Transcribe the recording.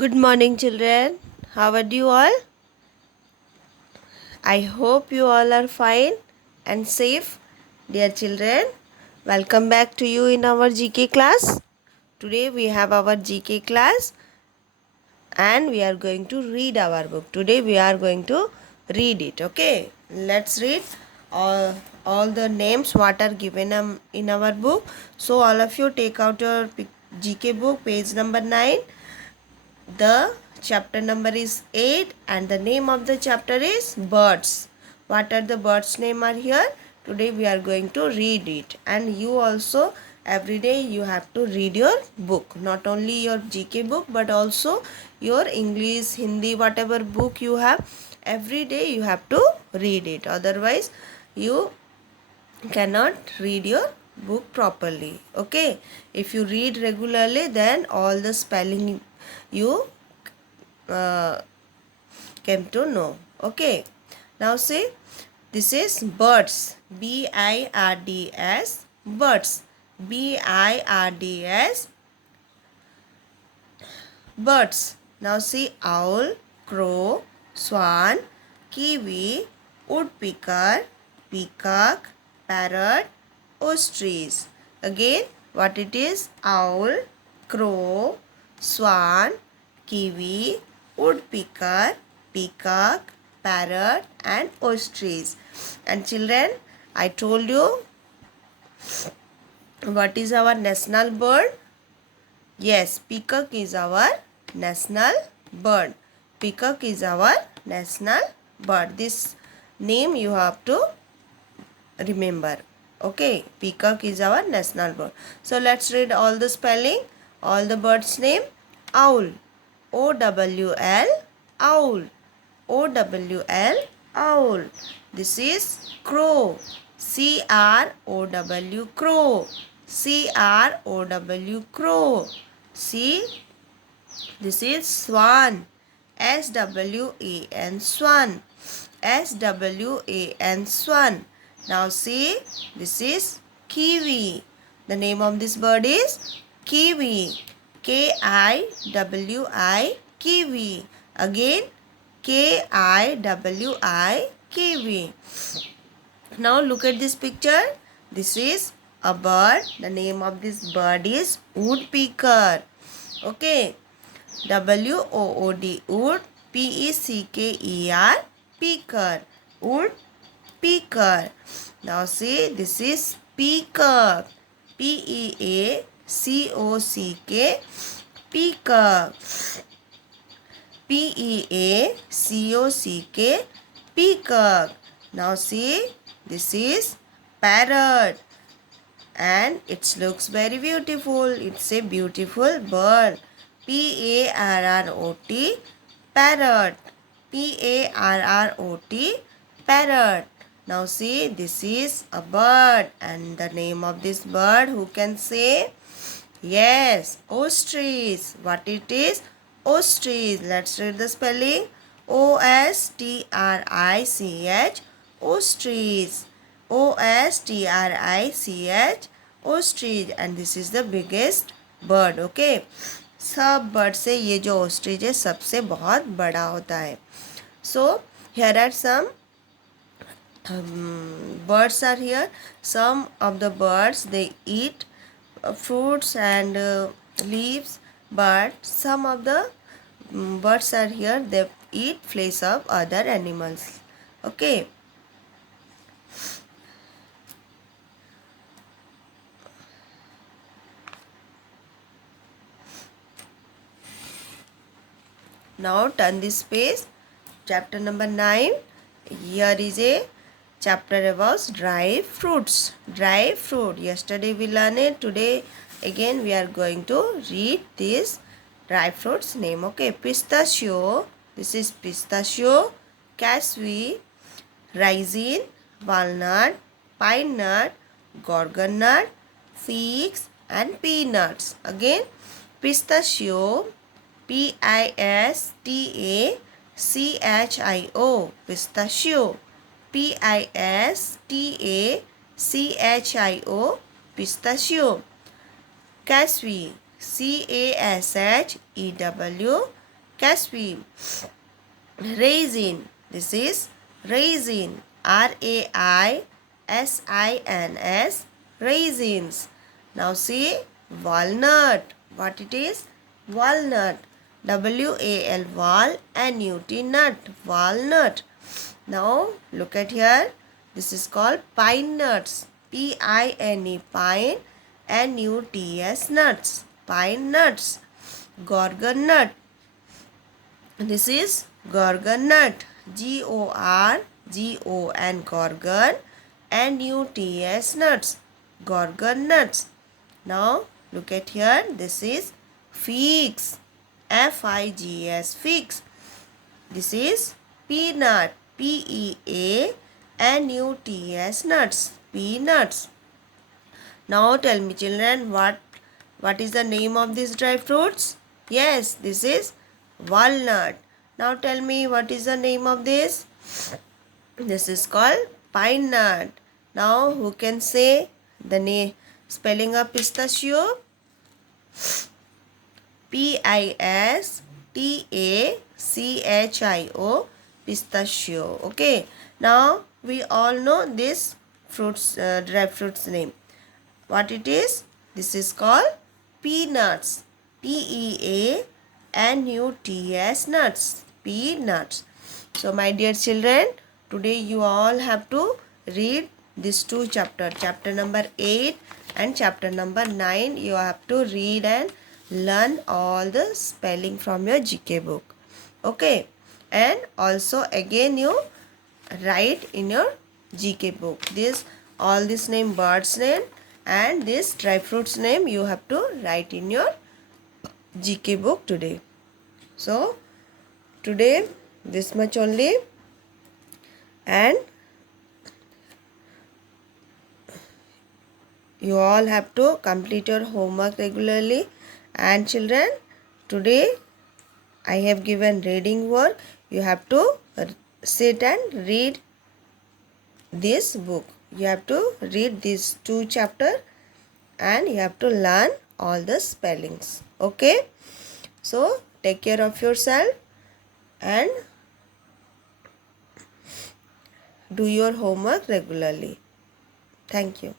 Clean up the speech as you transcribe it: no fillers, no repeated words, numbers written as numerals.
Good morning, children. How are you all? I hope you all are fine and safe. Dear children, welcome back to you in our GK class. Today we have our GK class and we are going to read our book. Today we are going to read it. Okay, let's read all the names what are given in our book. So all of you take out your GK book, page number 9. The chapter number is 8 and the name of the chapter is birds. What are the birds name are here? Today we are going to read it, and you also every day you have to read your book, not only your GK book but also your English, Hindi, whatever book you have, every day you have to read it, otherwise you cannot read your book properly. Okay, if you read regularly, then all the spelling you uh, came to know. Okay, now see, this is birds, birds, birds, birds, birds. Now see, owl, crow, swan, kiwi, woodpecker, peacock, parrot, ostrich. Again, what it is? Owl, crow, swan, kiwi, woodpecker, peacock, parrot and ostrich. And children, I told you what is our national bird? Yes, peacock is our national bird. Peacock is our national bird. This name you have to remember. Okay, peacock is our national bird. So let's read all the spelling, all the birds name. Owl, O-W-L, owl, O-W-L, owl. This is crow, C-R-O-W, crow, C-R-O-W, crow. See, this is swan, S-W-A-N, swan, S-W-A-N, swan. Now see, this is kiwi. The name of this bird is kiwi, K-I-W-I, kiwi. Again, K-I-W-I, kiwi. Now look at this picture. This is a bird. The name of this bird is woodpecker. Okay. W-O-O-D, wood, P-E-C-K-E-R, peaker, wood, peaker. Now see, this is peacock, P-E-A-C-O-C-K, peacock, P-E-A-C-O-C-K, peacock. Now see, this is parrot and it looks very beautiful. It's a beautiful bird. P-A-R-R-O-T, parrot, P-A-R-R-O-T, parrot. Now see, this is a bird and the name of this bird, who can say? Yes, ostrich. What it is? Ostrich. Let's read the spelling. O-S-T-R-I-C-H, ostrich, O-S-T-R-I-C-H, ostrich. And this is the biggest bird. Okay, सब bird से ये जो ostrich है सबसे बहुत बड़ा होता है. So here are some birds are here. Some of the birds, they eat fruits and leaves, but some of the birds are here, they eat flesh of other animals. Okay. Now turn this page, chapter number 9. Here is a chapter about dry fruits. Dry fruit. Yesterday we learned it. Today again we are going to read this dry fruits name. Okay, pistachio. This is pistachio, cashew, raisin, walnut, pine nut, gorgon nut, figs and peanuts. Again, pistachio, P-I-S-T-A-C-H-I-O, pistachio, P-I-S-T-A-C-H-I-O, pistachio. Cashew, C-A-S-H-E-W, cashew. Raisin, this is raisin, raisins, raisins. Now see walnut, what it is? Walnut, wal nut, nut, walnut. Now look at here, this is called pine nuts, pine, pine, nuts, nuts, pine nuts. Gorgon nut, this is gorgon nut, gorgon, gorgon, nuts, nuts, gorgon nuts. Now look at here, this is figs, figs, figs. This is peanut, peanuts, nuts, peanuts. Now tell me children, what is the name of these dry fruits? Yes, this is walnut. Now tell me, what is the name of this? This is called pine nut. Now who can say the name spelling of pistachio? pistachio, pistachio. Okay. Now we all know this fruits, dry fruits name. What it is? This is called peanuts, peanuts, nuts, peanuts. So my dear children, today you all have to read these two chapters, chapter number 8 and chapter number 9. You have to read and learn all the spelling from your GK book. Okay, and also again you write in your GK book all this name, birds name and this dry fruits name you have to write in your GK book today. So today this much only, and you all have to complete your homework regularly. And children, today I have given reading work. You have to sit and read this book. You have to read these two chapters and you have to learn all the spellings. Okay? So take care of yourself and do your homework regularly. Thank you.